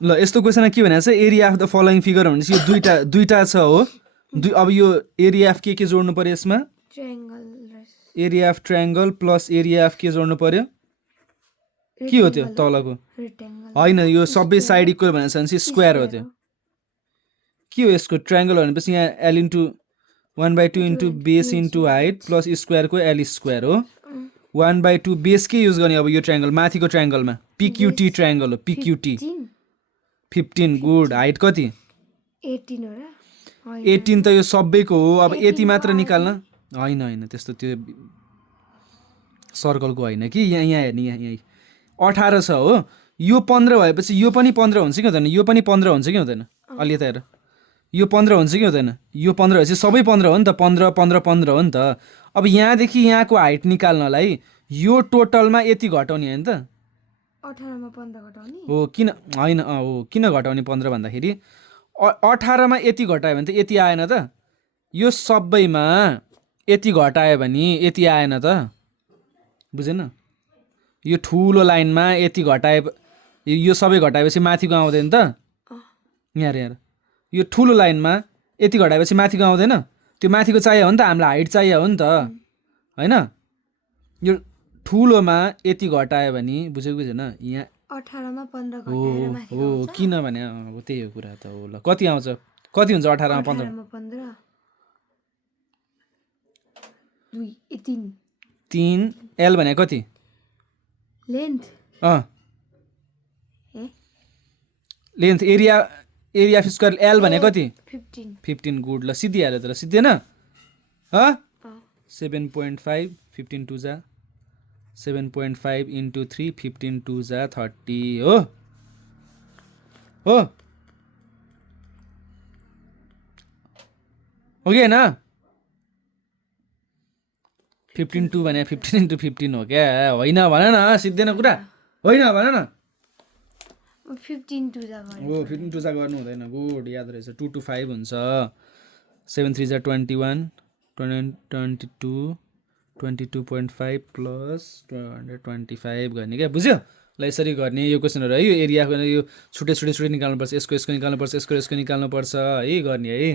ल यस्तो क्वेसनमा के भनेको छ area of the following figure भनेपछि यो दुईटा छ हो अब यो एरिया अफ के जोड्नु पर्यो यसमा triangle area of triangle plus area of के जोड्नु पर्यो के हो त्यो तलको रेक्टेंगल होइन यो सबै साइड इक्वल भनेपछि स्क्वायर हो त्यो के हो यसको ट्रायंगल भनेपछि यहाँ l into 1/2 into base into height plus स्क्वायरको एल स्क्वायर हो 1/2 बेस के युज गर्ने अब यो ट्रायंगल माथिको ट्रायंगलमा पिक्युटी ट्रायंगल हो पिक्युटी 15 गुड हाइट कति 18 हो र 18 त यो सबैको हो अब यति मात्र निकाल्न होइन त्यस्तो त्यो सर्कलको होइन कि यहाँ हेर्ने यहाँ 18 छ हो यो 15 भएपछि यो पनि 15 हुन्छ कि हुँदैन यो पनि 15 हुन्छ कि हुँदैन अलि त हेर यो 15 हुन्छ कि हुँदैन यो 15 भएपछि सबै 15 हो नि त 15 15 15 हो नि त अब यहाँदेखि यहाँको हाइट निकाल्नलाई यो टोटलमा यति घटाउने होइन त 18 मा 15 घटाउने हो किन होइन हो किन घटाउने 15 भन्दाखेरि 18 मा यति घटायो भने त यति आएन त यो सबैमा यति घटायो भने यति आएन त बुझेन यो ठुलो लाइनमा यति घटाए यो सबै घटाएपछि माथिको आउँदैन त यहाँ यो ठुलो लाइनमा यति घटाएपछि माथिको आउँदैन त्यो माथिको चाहियो हो नि त हामीलाई हाइट चाहियो हो नि त होइन यो ठुलोमा यति घटायो भने बुझेन यहाँ 18 मा 15 घटाएर माथि हो किनभने अब त्यही हो कुरा त हो ल कति आउँछ कति हुन्छ 18 मा 15 3 एल भने कति length length area of square L भने कति 15 गुड ल सिद्धिहाल्यो त सिद्धेन 7.5 15 2 जा 7.5 इन्टु 3 15 2 जा 30 हो कि होइन 15 2 भने 15 इन्टु 15 हो क्या होइन भन न सिद्धेन कुरा होइन भन न 15 2 जा गर्नु हो 15 2 जा गर्नु हुँदैन गुड याद रहेछ 2 to 5 हुन्छ 7 3 जा 21 22 22.5 प्लस 225 गर्ने क्या बुझ्यो ल यसरी गर्ने यो क्वेसनहरू है यो एरियाको यो छुट्टै निकाल्नुपर्छ यसको निकाल्नुपर्छ यसको निकाल्नुपर्छ है गर्ने है